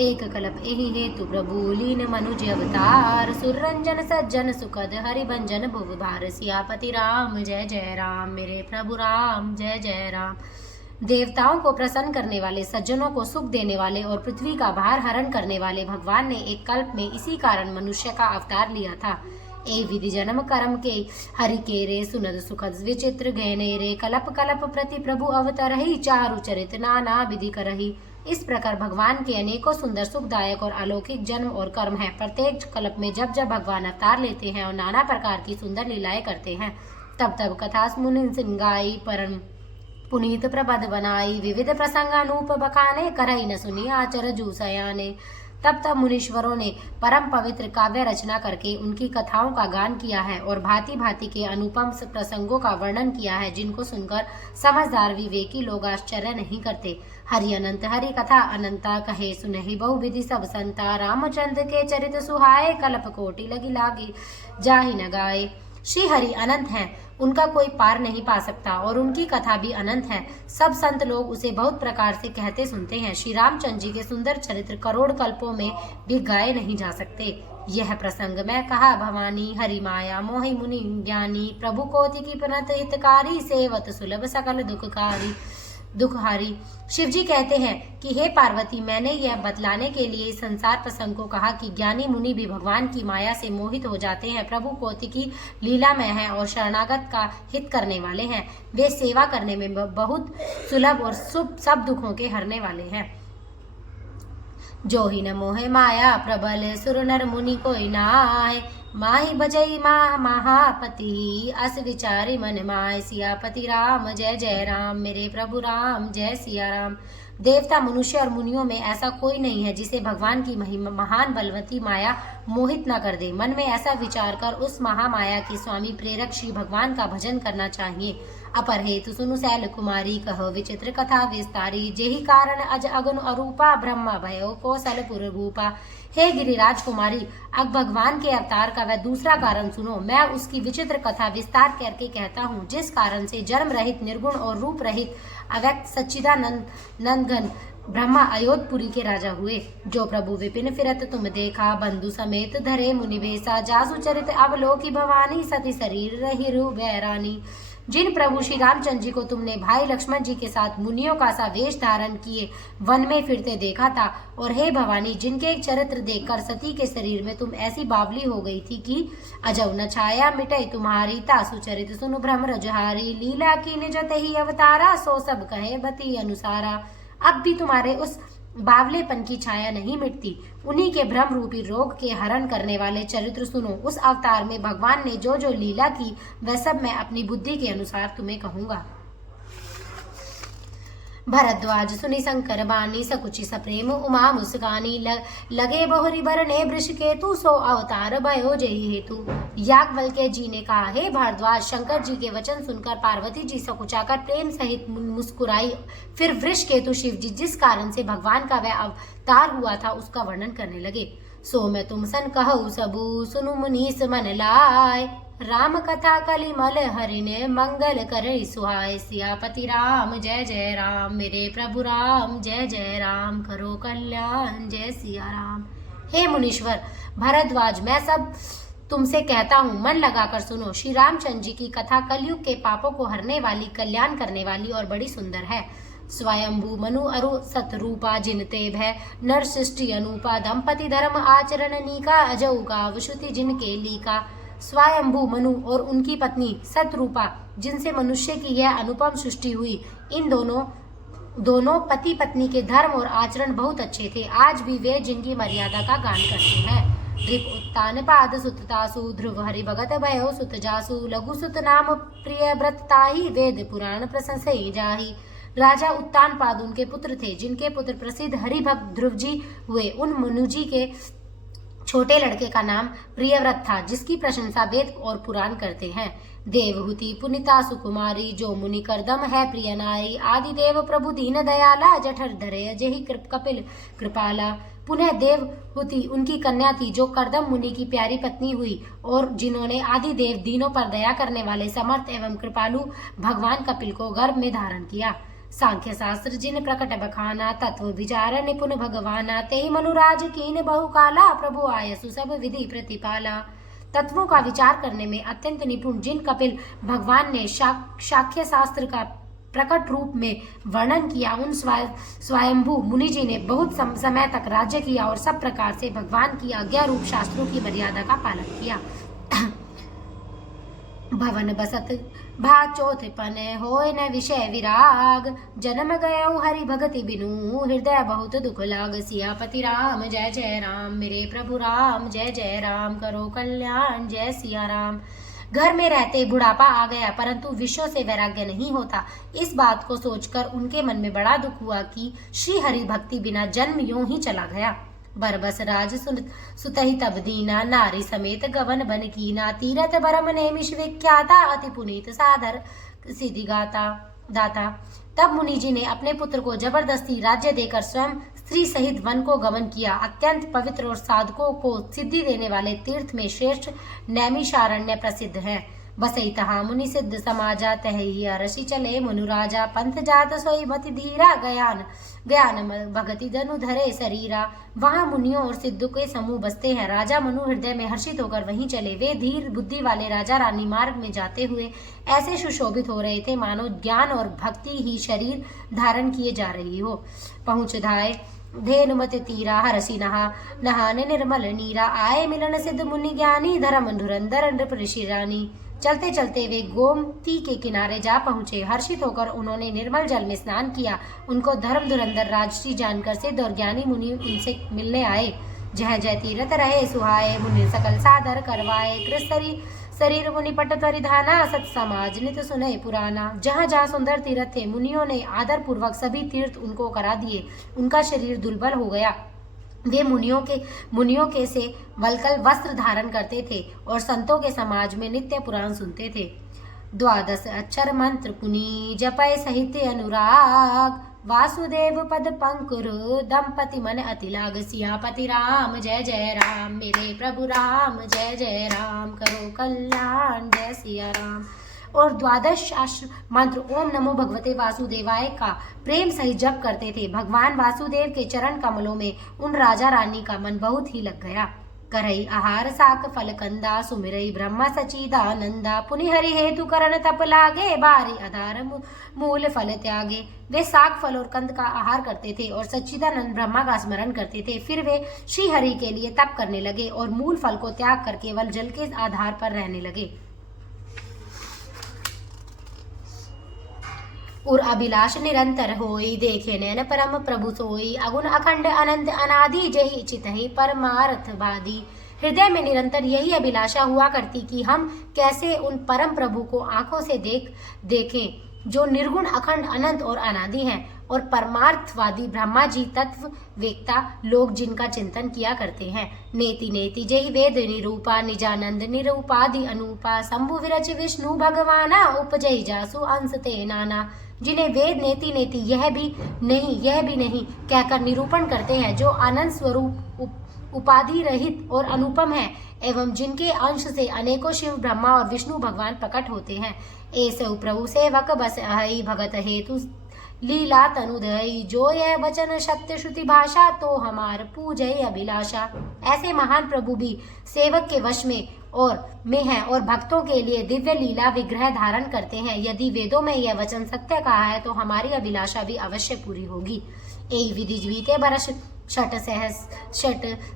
एक कल्प एहि हेतु प्रभु लीन मनुज अवतार, सुररंजन सज्जन सुखद हरिभंजन भुव भार। सियापति राम जय जय राम, मेरे प्रभु राम जय जय राम। देवताओं को प्रसन्न करने वाले, सज्जनों को सुख देने वाले और पृथ्वी का भार हरण करने वाले भगवान ने एक कल्प में इसी कारण मनुष्य का अवतार लिया था। ए विधि जन्म कर्म के हरि के रे, सुनद सुखद विचित्र गहने रे, कलप कलप प्रति प्रभु अवतरहि, चारु चरित नाना विधि करहि। इस प्रकार भगवान के अनेकों सुंदर सुखदायक और अलौकिक जन्म और कर्म हैं। प्रत्येक कल्प में जब जब भगवान अवतार लेते हैं और नाना प्रकार की सुंदर लीलाएं करते हैं, तब तब कथा मुनि सिंगाई परम पुनीत प्रबद बनाई, विविध प्रसंग अनूप बखाने, करई न सुनी आचर जूसयाने। तब तब मुनीश्वरों ने परम पवित्र काव्य रचना करके उनकी कथाओं का गान किया है और भांति भांति के अनुपम प्रसंगों का वर्णन किया है, जिनको सुनकर समझदार विवेकी लोग आश्चर्य नहीं करते। हरि अनंत हरि कथा अनंता, कहे सुनहि बहुविधि सब संता, रामचंद्र के चरित सुहाए, कल्प कोटि लगी लागे जाहि न गाए। श्री हरि अनंत हैं, उनका कोई पार नहीं पा सकता और उनकी कथा भी अनंत है। सब संत लोग उसे बहुत प्रकार से कहते सुनते हैं। श्री रामचंद्र जी के सुंदर चरित्र करोड़ कल्पों में भी गाए नहीं जा सकते। यह प्रसंग मैं कहा भवानी, हरि माया मोहि मुनि ज्ञानी, प्रभु कोटि की पुनत हितकारी, सेवत सुलभ सकल दुखहारी। शिव जी कहते हैं कि हे पार्वती, मैंने यह बतलाने के लिए इस संसार प्रसंग को कहा कि ज्ञानी मुनि भी भगवान की माया से मोहित हो जाते हैं। प्रभु कोटि की लीलामय हैं और शरणागत का हित करने वाले हैं। वे सेवा करने में बहुत सुलभ और सब दुखों के हरने वाले हैं। जो ही न मोहे माया प्रबल, सुर नर मुनि कोई नाय, माही बजई महापति, अस विचारी मन माय। सियापति राम जय जय राम, मेरे प्रभु राम जय सिया राम। देवता मनुष्य और मुनियों में ऐसा कोई नहीं है जिसे भगवान की महिमा महान बलवती माया मोहित न कर दे। मन में ऐसा विचार कर उस महामाया के स्वामी प्रेरक श्री भगवान का भजन करना चाहिए। अपर हेतु सुनु शैल कुमारी, कहो विचित्र कथा विस्तारी, जेहि कारण अज अगुन अरूपा, ब्रह्मा भयो कौशलपुर रूपा। हे गिरिराज कुमारी, अब भगवान के अवतार का वह दूसरा कारण सुनो। मैं उसकी विचित्र कथा विस्तार करके कहता हूँ, जिस कारण से जन्म रहित निर्गुण और रूप रहित अव्यक्त सच्चिदानंद नंदघन ब्रह्मा अयोधपुरी के राजा हुए। जो प्रभु विपिन फिरत तुम देखा, बंधु समेत धरे मुनि बेसा, जासु चरित अवलोकी भवानी, सती शरीर रही रू बैरानी। जिन प्रभु श्री रामचंद्र जी को तुमने भाई लक्ष्मण जी के साथ मुनियों का सा वेश धारण किए वन में फिरते देखा था, और हे भवानी, जिनके एक चरित्र देखकर सती के शरीर में तुम ऐसी बावली हो गई थी कि अजौ न छाया मिटई तुम्हारी, तासु चरित सुनु भ्रम रजहारी, लीला की निज तहि अवतारा, सो सब कहे बती अनुसारा। अब भी तुम्हारे उस बावलेपन की छाया नहीं मिटती। उन्हीं के भ्रम रूपी रोग के हरण करने वाले चरित्र सुनो। उस अवतार में भगवान ने जो जो लीला की, वह सब मैं अपनी बुद्धि के अनुसार तुम्हें कहूंगा। भरद्वाज सुनि शंकर बानी, सकुचि सप्रेम उमा मुस्कानी, लगे बहुरी बरने वृष केतु, सो अवतार भयो जय हेतु। याज्ञवल्क्य जी ने कहा, हे भारद्वाज, शंकर जी के वचन सुनकर पार्वती जी सकुचाकर प्रेम सहित मुस्कुराई। फिर वृष केतु शिव जी जिस कारण से भगवान का वह अवतार हुआ था, उसका वर्णन करने लगे। सो मैं तुम सन कहु सबू, सुनु मुनीस मन लाय, राम कथा कलिमल हरि ने, मंगल करे सुहाय। सियापति राम जय जय राम, मेरे प्रभु राम जय जय राम, करो कल्याण जय सिया राम। हे मुनीश्वर भरद्वाज, मैं सब तुमसे कहता हूँ, मन लगाकर सुनो। श्री रामचंद्र जी की कथा कलयुग के पापों को हरने वाली, कल्याण करने वाली और बड़ी सुंदर है। स्वयंभू मनु अरु सतरूपा, जिनते भय नर सृष्टि अनूपा, दंपति धर्म आचरण नीका, अजौ गाव श्रुति जिनके लीका। स्वयंभू मनु और उनकी पत्नी सतरूपा, जिनसे मनुष्य की यह अनुपम सृष्टि हुई, इन दोनों पति पत्नी के धर्म और आचरण बहुत अच्छे थे। आज भी वे जिनकी मर्यादा का गान करते हैं। ऋप उत्तान पाद सुततासु, ध्रुव हरि भगत भयो सुत जासु, लघु सुत नाम प्रिय व्रत ताहि, वेद पुराण प्रशंसई जाहि। राजा उत्तान पाद उनके पुत्र थे, जिनके पुत्र प्रसिद्ध हरिभक्त ध्रुव जी हुए। उन मनु जी के छोटे लड़के का नाम प्रियव्रत था, जिसकी प्रशंसा वेद और पुराण करते हैं। देवहूति पुनिता सुकुमारी, जो मुनि करदम है प्रिय नारी, आदि देव प्रभु दीन दयाला, जठर धरे अजहि कपिल कृपाला। पुनः देवहूति उनकी कन्या थी, जो करदम मुनि की प्यारी पत्नी हुई और जिन्होंने आदि देव दीनों पर दया करने वाले समर्थ एवं कृपालु भगवान कपिल को गर्भ में धारण किया। सांख्य शास्त्र जिन प्रकट बखाना, तत्व विचार निपुण भगवाना, तेहि मनुराज कीन बहुकाला, प्रभु आयसु सब विधि प्रतिपाला। तत्वों का विचार करने में अत्यंत निपुण जिन कपिल भगवान ने शाक्य शास्त्र का प्रकट रूप में वर्णन किया, उन स्वयंभू मुनि जी ने बहुत समय तक राज्य किया और सब प्रकार से भगवान की आज्ञा रूप शास्त्रों की मर्यादा का पालन किया। भवन बसत भा चौथपन होय न विषय विराग, जन्म गयो हरि भगति बिनु, हृदय बहुत दुख लाग। सियापति राम जय जय राम, मेरे प्रभु राम जय जय राम, करो कल्याण जय सिया राम। घर में रहते बुढ़ापा आ गया, परंतु विषयों से वैराग्य नहीं होता। इस बात को सोचकर उनके मन में बड़ा दुख हुआ कि श्री हरि भक्ति बिना जन्म यूं ही चला गया। बरबस राज सुतहि तब दीना, नारी समेत गवन बन कीना, तीरथ बरम नेमिष विख्याता, अति पुनीत साधर सिद्धि गाता दाता। तब मुनि जी ने अपने पुत्र को जबरदस्ती राज्य देकर स्वयं स्त्री सहित वन को गमन किया। अत्यंत पवित्र और साधकों को सिद्धि देने वाले तीर्थ में श्रेष्ठ नैमिषारण्य प्रसिद्ध है। बसई तहा मुनि सिद्ध समाजा, तहि ऋषि चले मनुराजा, पंथ जात सोई मति धीरा, ज्ञान भगति धनु धरे शरीरा। वहां मुनियों और सिद्धों के समूह बसते हैं। राजा मनु हृदय में हर्षित होकर वहीं चले। वे धीर बुद्धि वाले राजा रानी मार्ग में जाते हुए ऐसे सुशोभित हो रहे थे मानो ज्ञान और भक्ति ही शरीर धारण किए जा रही हो। पहुँच धाये धेनुमत तीरा, हरसी नहाने निर्मल नीरा, आए मिलन सिद्ध मुनि ज्ञानी, धर्म धुरंधर नृप ऋषि रानी। चलते चलते वे गोमती के किनारे जा पहुंचे। हर्षित होकर उन्होंने निर्मल जल में स्नान किया। उनको धर्म धुरंधर राजश्री जानकर सिद्ध और ज्ञानी मुनि उनसे मिलने आए। जह जय तीरथ रहे सुहाए, मुनि सकल सादर करवाए, कृष्ण शरीर मुनि पट परिधाना, सत समाज नित सुनय पुराना। जहाँ जहाँ सुंदर तीर्थ थे, मुनियों ने आदर पूर्वक सभी तीर्थ उनको करा दिए। उनका शरीर दुर्बल हो गया। वे मुनियों के से वलकल वस्त्र धारण करते थे और संतों के समाज में नित्य पुराण सुनते थे। 12 अक्षर मंत्र पुनि, जपय साहित्य अनुराग, वासुदेव पद पंकुर, दंपति मन अति लाग। सियापति राम जय जय राम, मेरे प्रभु राम जय जय राम, करो कल्याण जय सिया राम। और 12 मंत्र ओम नमो भगवते वासुदेवाय का प्रेम सहित जप करते थे। भगवान वासुदेव के चरण कमलों में उन राजा रानी का मन बहुत ही लग गया। करई आहार साक फल कंदा, सुमिरई ब्रह्मा सचिदानंदा, पुनि हरि हेतु करण तप लागे, बारी आधार मूल फल त्यागे। वे साग फल और कंद का आहार करते थे और सच्चिदानंद ब्रह्मा का स्मरण करते थे। फिर वे श्री हरि के लिए तप करने लगे और मूल फल को त्याग कर केवल जल के आधार पर रहने लगे। और अभिलाष निरंतर होई, देखे नैन परम प्रभु सोई, अगुण अखंड अनंत अनादि, जहि चितहि परमार्थवादी। हृदय में निरंतर यही अभिलाषा हुआ करती कि हम कैसे उन परम प्रभु को आंखों से देखें जो निर्गुण अखंड अनंत और अनादि हैं, और परमार्थवादी ब्रह्मा जी तत्व वेत्ता लोग जिनका चिंतन किया करते हैं। नेति नेति जय वेद निरूपा, निजानंद निरूपादि अनूपा, शंभु विरच विष्णु भगवाना, उपजय जासु अंश ते नाना। जिन्हें वेद नेति नेति यह भी नहीं कहकर निरूपण करते हैं, जो आनंद स्वरूप उपाधि रहित और अनुपम है, एवं जिनके अंश से अनेकों शिव ब्रह्मा और विष्णु भगवान प्रकट होते हैं। ऐसे प्रभु सेवक बस अहि, भगत हेतु लीला तनुदयी, जो यह वचन सत्य श्रुति भाषा, तो हमार पूजय अभिलाषा। ऐसे महान प्रभु भी सेवक के वश में हैं और भक्तों के लिए दिव्य लीला विग्रह धारण करते हैं। यदि वेदों में यह वचन सत्य कहा है तो हमारी अभिलाषा भी अवश्य पूरी होगी। यही विधि जीते बरस षट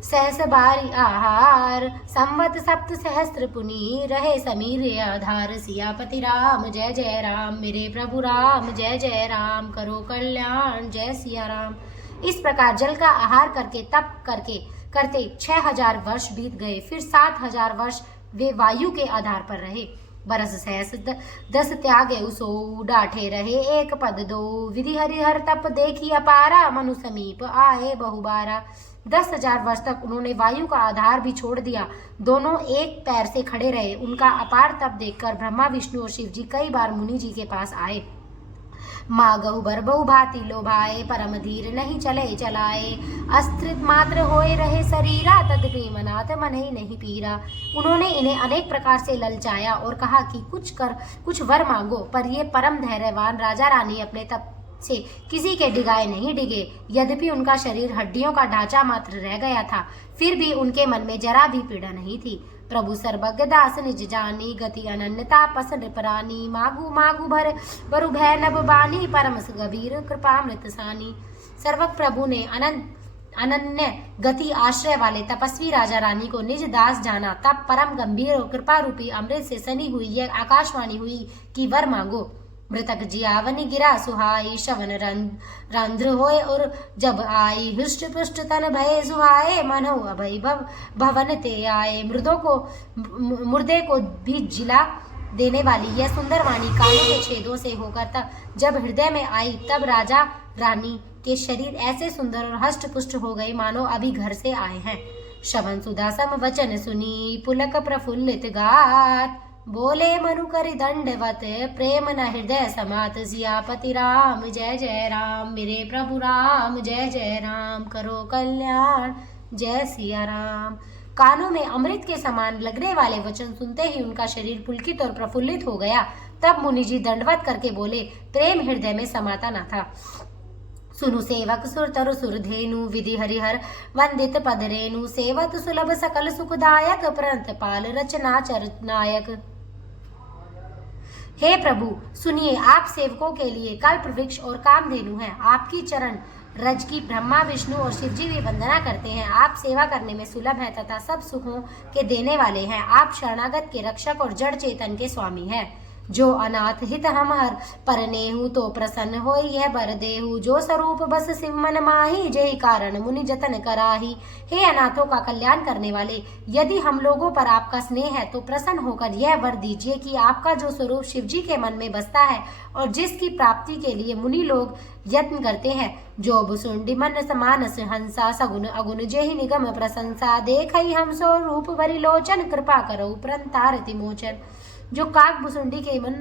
सहस बारी आहार, संवत सप्त सहस्त्र पुनि, रहे समीर आधार। सियापति राम जय जय राम, मेरे प्रभु राम जय जय राम, करो कल्याण जय सिया राम। इस प्रकार जल का आहार करके तप करते 6000 वर्ष बीत गए। फिर 7000 वर्ष वे वायु के आधार पर रहे। बरस सहस 10 त्यागे उसो, डाठे रहे एक पद दो, विधि हरिहर तप देखी अपारा, मनु समीप आए बहुबारा। 10,000 वर्ष तक उन्होंने वायु का आधार भी छोड़ दिया। दोनों एक पैर से खड़े रहे। उनका अपार तप देखकर ब्रह्मा विष्णु और शिव जी कई बार मुनि जी के पास आए। मागहु बर बहु भांति लोभाए, परम धीर नहीं चलाए, अस्त्रित मात्र होए रहे शरीरा, तदपि मनात मन ही नहीं पीरा। उन्होंने इन्हें अनेक प्रकार से ललचाया और कहा कि कुछ वर मांगो, पर ये परम धैर्यवान राजा रानी अपने से किसी के डिगाए नहीं डिगे। यद्यपि उनका शरीर हड्डियों का ढांचा मात्र रह गया था, फिर भी उनके मन में जरा भी पीड़ा नहीं थी। प्रभु सर्वज्ञ दास निज जानी, गति अनन्यता पस नृपरानी, मागु मागु भर बरु भय नभ बानी, परम गभीर कृपामृत सानी। सर्वज्ञ प्रभु ने अनन्य गति आश्रय वाले तपस्वी राजा रानी को निज दास जाना। तब परम गंभीर और कृपा रूपी अमृत से सनी हुई यह आकाशवाणी हुई कि वर मांगो। मृतक जियावनी गिरा सुहाई, श्रवण रंध्र होए और जब आई, हृष्ट पुष्ट तन भय सुहाए, मनो अभय भवन ते आए। मुर्दे को भी जिला देने वाली यह सुंदर वाणी कानों के छेदों से होकर जब हृदय में आई, तब राजा रानी के शरीर ऐसे सुंदर और हष्ट पुष्ट हो गए मानो अभी घर से आए हैं। श्रवण सुधा सम वचन सुनी, पुलक प्रफुल्लित गात, बोले मनु करि दंडवत, प्रेम न हृदय समात। सियापति राम जय जय राम, मेरे प्रभु राम जय जय राम, करो कल्याण जय सिया राम। कानों में अमृत के समान लगने वाले वचन सुनते ही उनका शरीर पुलकित और प्रफुल्लित हो गया। तब मुनि जी दंडवत करके बोले, प्रेम हृदय में समाता न था। सुनु सेवक सुर तरु सुर धेनु, विधि हरिहर वंदित पद रेणु, सेवत सुलभ सकल सुखदायक, प्रणत पाल रचना चरनायक। हे प्रभु सुनिए, आप सेवकों के लिए कल्प वृक्ष और कामधेनु हैं। आपकी चरण रज की ब्रह्मा विष्णु और शिव जी भी वंदना करते हैं। आप सेवा करने में सुलभ हैं तथा सब सुखों के देने वाले हैं। आप शरणागत के रक्षक और जड़ चेतन के स्वामी हैं। जो अनाथ हित हम हर परनेहु, तो प्रसन्न होई यह बर देहु। जो स्वरूप बस शिव मन माही, जय कारण मुनि जतन कराही। हे अनाथों का कल्याण करने वाले, यदि हम लोगों पर आपका स्नेह है तो प्रसन्न होकर यह वर दीजिए कि आपका जो स्वरूप शिव जी के मन में बसता है और जिसकी प्राप्ति के लिए मुनि लोग यत्न करते हैं, जो भुसुंडी मन समानस हंसा, सगुन अगुन जेहि निगम प्रशंसा। देखई हम सो रूप वरि लोचन, कृपा करो प्रंतारति मोचन। जो काक भुसुंडी के मन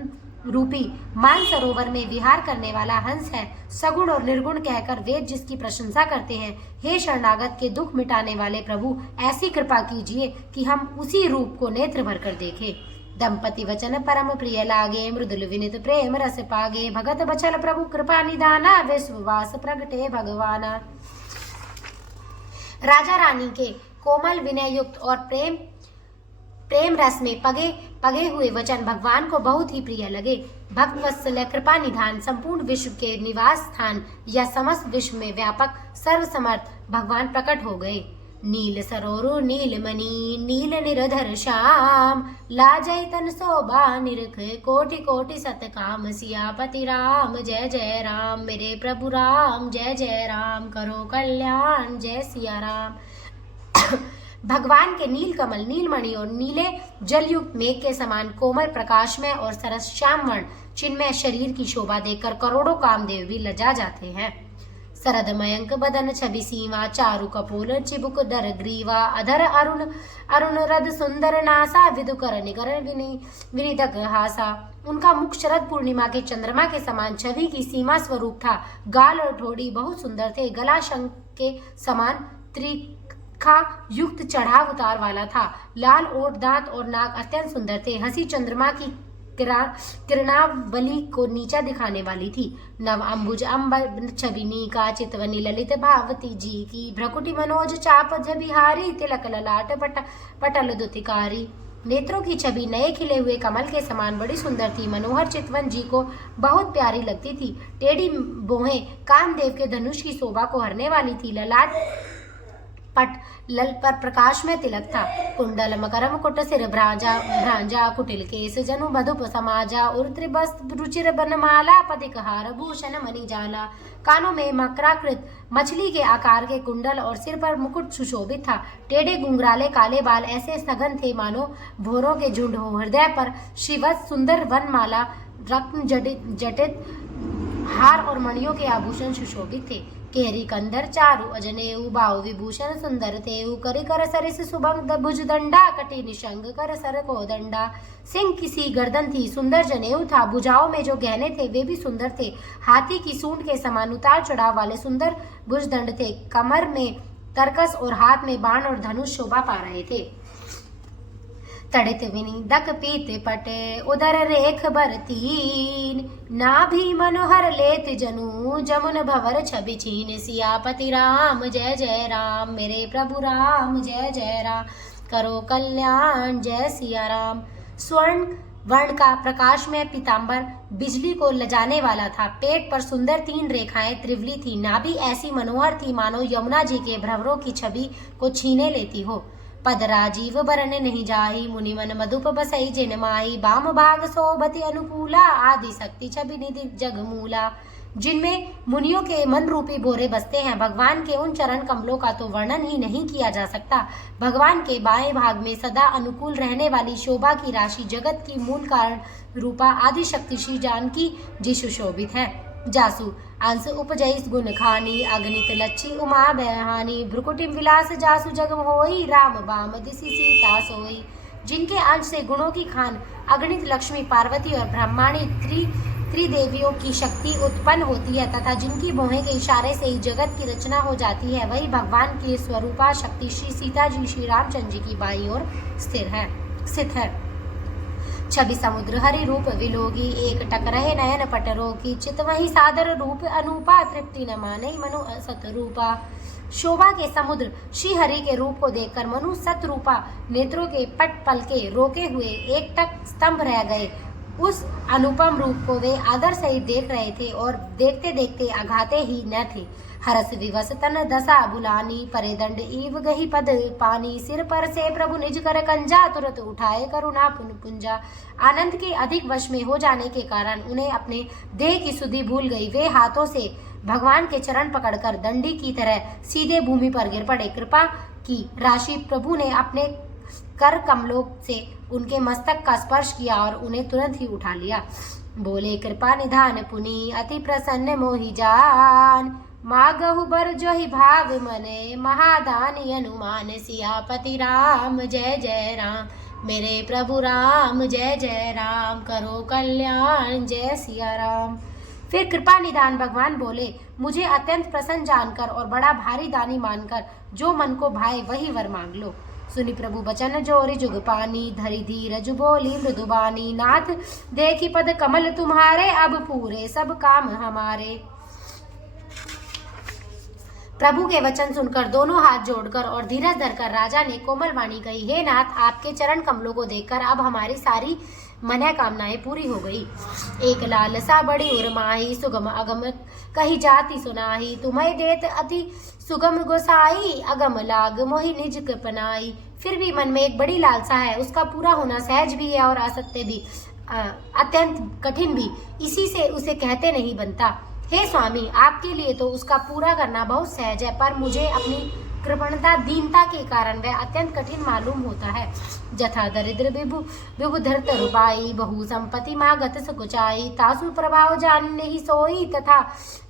रूपी मान सरोवर में विहार करने वाला हंस है, सगुण और निर्गुण कहकर वेद जिसकी प्रशंसा करते हैं। हे शरणागत के दुख मिटाने वाले प्रभु, ऐसी कृपा कीजिए कि हम उसी रूप को नेत्र भर कर देखें। दंपति वचन परम प्रिय लागे, मृदुल विनित प्रेम रस पागे। भगत बचल प्रभु कृपा निदाना, विश्ववास प्रगटे भगवाना। राजा रानी के कोमल विनय युक्त और प्रेम रस में पगे हुए वचन भगवान को बहुत ही प्रिय लगे। भक्त वत्सल कृपा निधान, संपूर्ण विश्व के निवास स्थान या समस्त विश्व में व्यापक सर्वसमर्थ भगवान प्रकट हो गए। नील सरोरु नीलमणि, नील निरधर श्याम, लाजै तन शोभा निरख, कोटि कोटि सतकाम। सियापति राम जय जय राम, मेरे प्रभु राम जय जय राम, करो कल्याण जय सिया राम। भगवान के नील कमल, नीलमणि और नीले जलयुक्त मेघ के समान कोमल प्रकाशमय और सरस श्याम वर्ण चिन्मय शरीर की शोभा देखकर करोड़ों कामदेव भी लजा जाते हैं। सरद मयंक बदन छवि सीमा, चारु कपोल चिबुक दर ग्रीवा। अधर अरुण रद सुंदर नासा, विदुकर निकर विनिदग हासा। उनका मुख शरद पूर्णिमा के चंद्रमा के समान छवि की सीमा स्वरूप था। गाल और ठोड़ी बहुत सुंदर थे। गला शंख के समान त्रिखा युक्त चढ़ाव उतार वाला था। लाल ओठ, दांत और नाक अत्यंत सुंदर थे। हंसी चंद्रमा की किरणावली को नीचा दिखाने वाली थी। नव अंबुज अम्बर छबिनी का चितवनी ललित भावती जी की। भ्रकुटी मनोज चाप बिहारी, तिलक ललाट पटल दुतिकारी। नेत्रों की छवि नए खिले हुए कमल के समान बड़ी सुंदर थी। मनोहर चितवन जी को बहुत प्यारी लगती थी। टेढ़ी बोहें कामदेव के धनुष की शोभा को हरने वाली थी। ललाट पट लल पर प्रकाश में तिलक था। कुंडल मकरम कुट सिर भ्रांजा, कुटिल केस जनु मधुप समाजा। उर्त्रिबस्त रुचिर बनमाला, पदिक हार भूषण मणि जाला। कानों में मकराकृत मछली के आकार के कुंडल और सिर पर मुकुट सुशोभित था। टेढ़े गुंगराले काले बाल ऐसे सघन थे मानो भोरों के झुंड हो। हृदय पर श्रीवत्स सुंदर वनमाला, रत्न जटित हार और मणियों के आभूषण सुशोभित थे। केहरी कंधर चारु अजनेऊ, बाहु विभूषण सुंदर तेऊ। करि कर सरिस सुभंग भुज दंडा, कटी निशंग कर सर को दंडा। सिंह किसी गर्दन थी, सुंदर जनेऊ था। भुजाओं में जो गहने थे वे भी सुंदर थे। हाथी की सूंड के समान उतार चढ़ाव वाले सुंदर भुजदंड थे। कमर में तरकस और हाथ में बाण और धनुष शोभा पा रहे थे। तड़ित विनीदक पीत पटे उदर रेख बरतीन नाभि मनोहर लेत जनु जमुन भवर छवि छीन। सियापति राम जय जय राम मेरे प्रभु राम जय जय राम करो कल्याण जय सिया राम। स्वर्ण वर्ण का प्रकाश में पीतांबर बिजली को लजाने वाला था। पेट पर सुंदर 3 रेखाएं त्रिवली थी। नाभि ऐसी मनोहर थी मानो यमुना जी के भ्रमरों की छवि को छीने लेती हो। पद राजीव बरन नहीं जाही मुनि मन मधुप बसई जिन माही। बाम भाग शोभति अनुकूला आदि शक्ति छवि निधि जगमूला। जिनमें मुनियों के मन रूपी भोरे बसते हैं। भगवान के उन चरण कमलों का तो वर्णन ही नहीं किया जा सकता। भगवान के बाएं भाग में सदा अनुकूल रहने वाली शोभा की राशि जगत की मूल कारण रूपा आदि शक्ति श्री जानकी जी सुशोभित है। जासु अंश उपजई गुण खानी अगणित लच्छी उमा बहानी। भ्रुकुटिम विलास जासु जग होई राम बाम दिशि सीता सोई। जिनके अंश से गुणों की खान अगणित लक्ष्मी पार्वती और ब्रह्माणी त्रिदेवियों की शक्ति उत्पन्न होती है तथा जिनकी भौहें के इशारे से ही जगत की रचना हो जाती है, वही भगवान की स्वरूपा शक्ति श्री सीता जी श्री रामचंद्र जी की बाईं ओर स्थित है। छवि समुद्र हरि रूप विलोगी एक टक रहे नयन पटरों की। चित वही सादर रूप अनूपा तृप्ति न माने मनु सतरूपा। शोभा के समुद्र श्री हरि के रूप को देखकर मनु सतरूपा नेत्रों के पट पल के रोके हुए एक टक स्तंभ रह गए। उस अनुपम रूप को वे आदर सहित देख रहे थे और देखते देखते अघाते ही न थे। हरस विवस तन दशा बुलानी परे दंड ईव गही पद पानी। सिर पर से प्रभु निज कर कंजा तुरंत उठाए करुणा पुंजा। आनंद के अधिक वश में हो जाने के कारण उन्हें अपने देह की सुधि भूल गई। वे हाथों से भगवान के चरण पकड़कर दंडी की तरह सीधे भूमि पर गिर पड़े। कृपा की राशि प्रभु ने अपने कर कमलों से उनके मस्तक का स्पर्श किया और उन्हें तुरंत ही उठा लिया। बोले कृपा निधान पुनि अति प्रसन्न मोहि जान। मागहु बर जो ही भाव मने महादानी अनुमान। सियापति राम जय जय राम मेरे प्रभु राम जय जय राम करो कल्याण जय सिया राम। फिर कृपा निधान भगवान बोले मुझे अत्यंत प्रसन्न जानकर और बड़ा भारी दानी मानकर जो मन को भाए वही वर मांग लो। सुनि प्रभु बचन जोरी जुग पानी धरि धीरज बोली मृदुबानी। नाथ देखी पद कमल तुम्हारे अब पूरे सब काम हमारे। प्रभु के वचन सुनकर दोनों हाथ जोड़कर और धीरज धरकर राजा ने कोमल वाणी कही, हे नाथ आपके चरण कमलों को देखकर अब हमारी सारी मनोकामनाएं पूरी हो गई। एक लालसा बड़ी उर्माही सुगम अगम कही जाति सुनाही। तुम्हें देत अति सुगम गोसाई अगम लाग मोहि निज कृपनाई। फिर भी मन में एक बड़ी लालसा है, उसका पूरा होना सहज भी है और असत्य भी अत्यंत कठिन भी। इसी से उसे कहते नहीं बनता। हे स्वामी आपके लिए तो उसका पूरा करना बहुत सहज है, पर मुझे अपनी कृपणता दीनता के कारण वह अत्यंत कठिन मालूम होता है। जथा दरिद्र विभु धरत रूपाई बहु संपत्ति मागत सकुचाई। तासु प्रभाव जान नहीं सोई तथा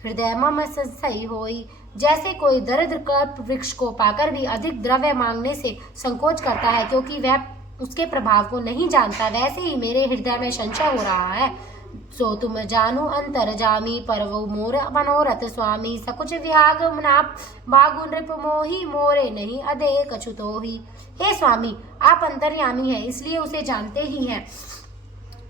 हृदय मम सही होई। जैसे कोई दरिद्र कल्प वृक्ष को पाकर भी अधिक द्रव्य मांगने से संकोच करता है क्योंकि वह उसके प्रभाव को नहीं जानता, वैसे ही मेरे हृदय में संशय हो रहा है। सो तुम जानु अंतर जामी परवो मोर मनोरथ स्वामी। सकुच विहाग मनाप बागु नृप मोही मोरे नहीं अदे कछुतोही। हे स्वामी आप अंतर्यामी हैं इसलिए उसे जानते ही हैं,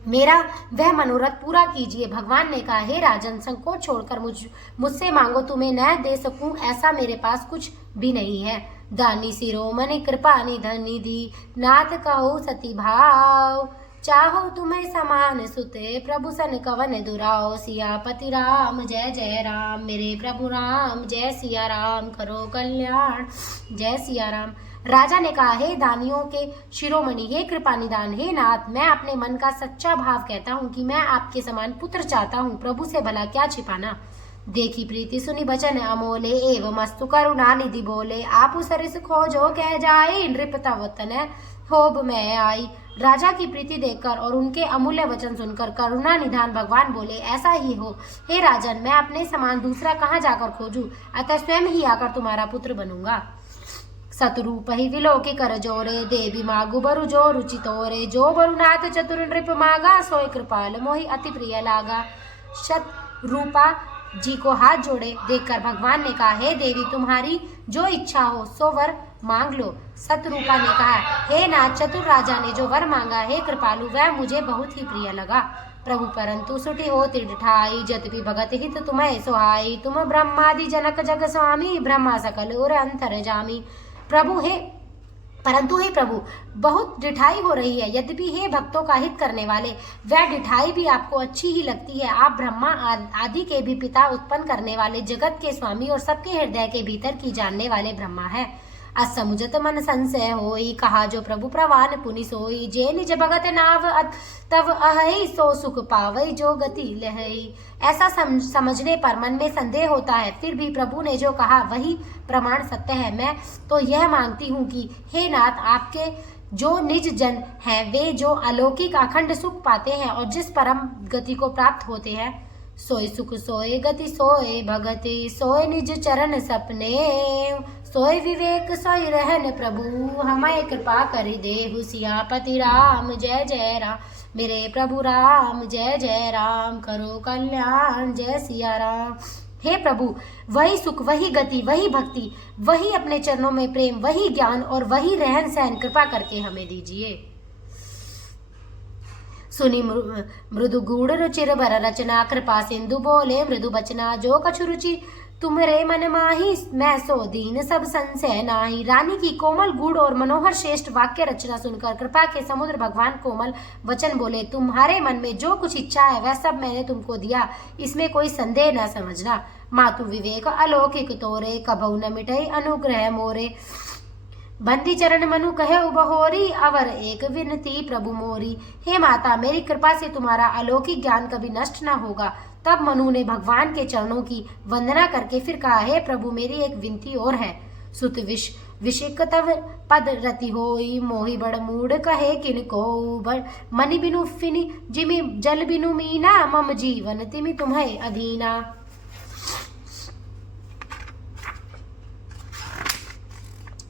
मेरा वह मनोरथ पूरा कीजिए। भगवान ने कहा, हे राजन संकोच छोड़कर मुझसे मांगो, तुम्हें न दे सकूं ऐसा मेरे पास कुछ भी नहीं है। दानी शिरोमणि कृपा निधि दी नाथ कहो सती भाव। चाहो तुम्हें समान सुते प्रभु सन कवन दुराओ। सियापति राम जय जय राम मेरे प्रभु राम जय सिया राम करो कल्याण जय सिया राम। राजा ने कहा, हे दानियों के शिरोमणि, हे कृपा निदान, हे नाथ, मैं अपने मन का सच्चा भाव कहता हूँ कि मैं आपके समान पुत्र चाहता हूँ। प्रभु से भला क्या छिपाना। देखी प्रीति सुनी बचन अमोले एवं मस्तु करुणा निधि बोले। आप सरिस खोजो कह जाए नृप तव तनय होब मैं आई। राजा की प्रीति देखकर और उनके अमूल्य वचन सुनकर करुणा निधान भगवान बोले, ऐसा ही हो हे राजन, मैं अपने समान दूसरा कहाँ जाकर खोजूं, अतः स्वयं ही आकर तुम्हारा पुत्र बनूंगा। सतरूप ही विलोकी कर जोरे देवी मागु बरु जो रुचि तोरे। जो बरुनाथ चतुर नृप मागा सोय कृपाल मोहि अति प्रिय लागा। शत रूपा जी को हाथ जोड़े देखकर भगवान ने कहा, हे देवी, तुम्हारी जो इच्छा हो सो वर मांग लो। शत्रुपा ने कहा, हे नाथ, चतुर राजा ने जो वर मांगा, हे कृपालु, वह मुझे बहुत ही प्रिय लगा। प्रभु परंतु सुटी हो तिठाई, जतपि भगत हित तुम्हें सुहाई। तुम ब्रह्मादि जनक जग स्वामी, ब्रह्मा सकल और अंतर जामी। परंतु हे प्रभु, बहुत डिठाई हो रही है। यद्यपि हे भक्तों का हित करने वाले, वह डिठाई भी आपको अच्छी ही लगती है। आप ब्रह्मा आदि के भी पिता, उत्पन्न करने वाले, जगत के स्वामी और सबके हृदय के भीतर की जानने वाले ब्रह्मा है। असमुझत मन संशय होई, कहा जो प्रभु प्रवान पुनि सोई। जे निज भगत नाव तव अहई, सो सुख पावई जो गति लहई। ऐसा समझने पर मन में संदेह होता है, फिर भी प्रभु ने जो कहा वही प्रमाण सत्य है। मैं तो यह मानती हूँ कि हे नाथ, आपके जो निज जन हैं, वे जो अलौकिक अखंड सुख पाते हैं और जिस परम गति को प्राप्त होते हैं, सोए सुख सोए गति सोए भगति, सोए निज चरण सपने, सोए विवेक सोए रहन प्रभु, हमें कृपा करि देहु। सियापति राम जय जय राम, मेरे प्रभु राम जय जय राम, करो कल्याण जय सिया राम। हे प्रभु, वही सुख, वही गति, वही भक्ति, वही अपने चरणों में प्रेम, वही ज्ञान और वही रहन सहन कृपा करके हमें दीजिए। सुनी मृदु गूढ़ रुचिर बर रचना, कृपा सिंधु बोले मृदु बचना। जो कछु रुचि तुमरे मन माही, मैं सो दीन सब संशय नाही। रानी की कोमल गूढ़ और मनोहर श्रेष्ठ वाक्य रचना सुनकर कृपा के समुद्र भगवान कोमल वचन बोले, तुम्हारे मन में जो कुछ इच्छा है वह सब मैंने तुमको दिया, इसमें कोई संदेह न समझना। मातु विवेक अलौकिक तोरे, कबहु न मिटई अनुग्रह मोरे। बंदी चरण मनु कहे उबहोरी, अवर एक विनती प्रभु मोरी। हे माता, मेरी कृपा से तुम्हारा अलौकिक ज्ञान कभी नष्ट न होगा। तब मनु ने भगवान के चरणों की वंदना करके फिर कहा, हे प्रभु, मेरी एक विनती और है। सुत विशिक तव पद रति होई, मोहि बड़ मूड कहे किनको। मनि बिनु फिनि जिमि जल बिनु मीना, मम जीवन तिमि तुम्हें अधीना।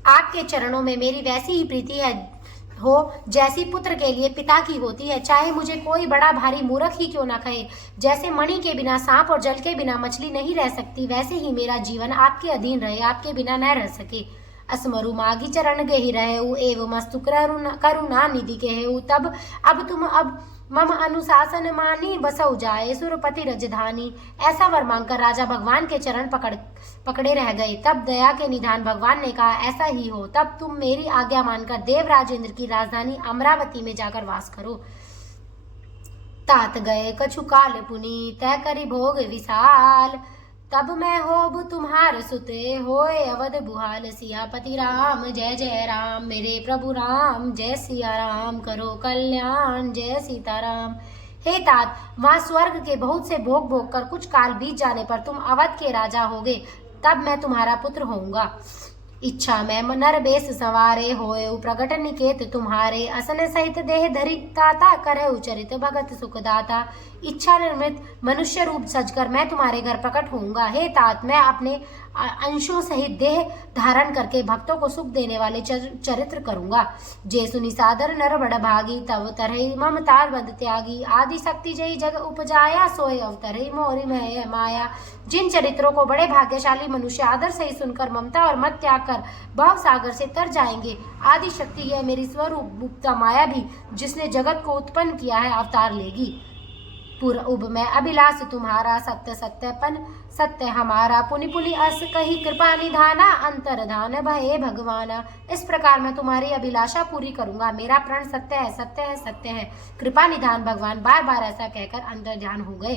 आपके चरणों में मेरी वैसी ही प्रीति है हो जैसी पुत्र के लिए पिता की होती है, चाहे मुझे कोई बड़ा भारी मूर्ख ही क्यों ना कहे। जैसे मणि के बिना सांप और जल के बिना मछली नहीं रह सकती, वैसे ही मेरा जीवन आपके अधीन रहे, आपके बिना न रह सके। असमरु मागी चरण गेहि रहेउ, एव मस्तु करुणा निधि केहु। तब अब तुम मम अनुशासन मानी, बसौ जाए सुरपति रजधानी। ऐसा वर मांगकर राजा भगवान के चरण पकड़े रह गए। तब दया के निधान भगवान ने कहा, ऐसा ही हो। तब तुम मेरी आज्ञा मानकर देवराज इंद्र की राजधानी अमरावती में जाकर वास करो। तात गए कछु काल पुनि, तय करी भोग विशाल। तब मैं होब तुम्हार सुते, होए अवध बुहाल। सियापति राम जय जय राम, मेरे प्रभु राम जय सिया राम, करो कल्याण जय सीताराम। हे तात, वहाँ स्वर्ग के बहुत से भोग भोग कर कुछ काल बीत जाने पर तुम अवध के राजा होगे, तब मैं तुम्हारा पुत्र होऊंगा। इच्छा में नर बेस सवारे, होए प्रगट निकेत तुम्हारे। असन सहित देह धरि ताता, करे उचरित भगत सुखदाता। इच्छा निर्मित मनुष्य रूप सजकर मैं तुम्हारे घर प्रकट होऊंगा। हे तात, मैं अपने अंशों सहित देह धारण करके भक्तों को सुख देने वाले चरित्र करूंगा। जे सुनि सादर नर बड़ भागी, तव तरहि ममतार बंद त्यागी। आदि शक्ति जय जग उपजाया, सोए अवतरहि मोरि मय माया। जिन चरित्रों को बड़े भाग्यशाली मनुष्य आदर से ही सुनकर ममता और मत त्याग कर भव सागर से तर जाएंगे। आदि शक्ति है मेरी स्वरूप माया भी, जिसने जगत को उत्पन्न किया है, अवतार लेगी। पुर उब में अभिलाष तुम्हारा, सत्य सत्यपन सत्य हमारा। पुनि पुनि अस कही कृपा निधाना, अंतरधान भये भगवाना। इस प्रकार मैं तुम्हारी अभिलाषा पूरी करूंगा। मेरा प्रण सत्य है, सत्य है, सत्य है। कृपा निधान भगवान बार बार ऐसा कहकर अंतर ध्यान हो गए।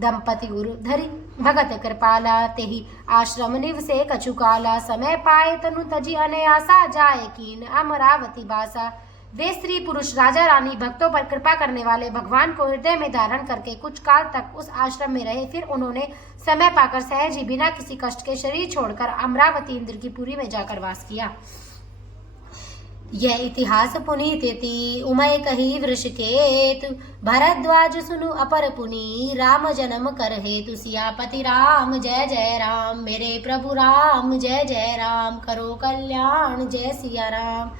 दंपति गुरु धरि भगत कृपाला, तेहि आश्रम निवसे कछुकाला। समय पाए तनु तजी अनयासा, जाए कीन अमरावती बासा। वे स्त्री पुरुष राजा रानी भक्तों पर कृपा करने वाले भगवान को हृदय में धारण करके कुछ काल तक उस आश्रम में रहे। फिर उन्होंने समय पाकर सहज ही बिना किसी कष्ट के शरीर छोड़कर अमरावती इंद्र की पुरी में जाकर वास किया। यह इतिहास पुनीति उमय कही वृषकेतु, भरद्वाज सुनु अपर पुनि। राम जन्म कर हेतु, सियापति राम जय जय राम, मेरे प्रभु राम जय जय राम, करो कल्याण जय सिया राम।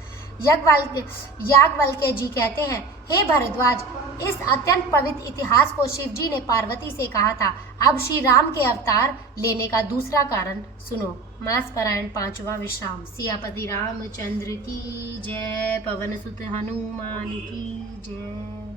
याज्ञवल्क्य जी कहते हैं, हे भरद्वाज, इस अत्यंत पवित्र इतिहास को शिव जी ने पार्वती से कहा था। अब श्री राम के अवतार लेने का दूसरा कारण सुनो। मास पारायण 5वां विश्राम। सियापति रामचंद्र की जय। पवन सुत हनुमान की जय।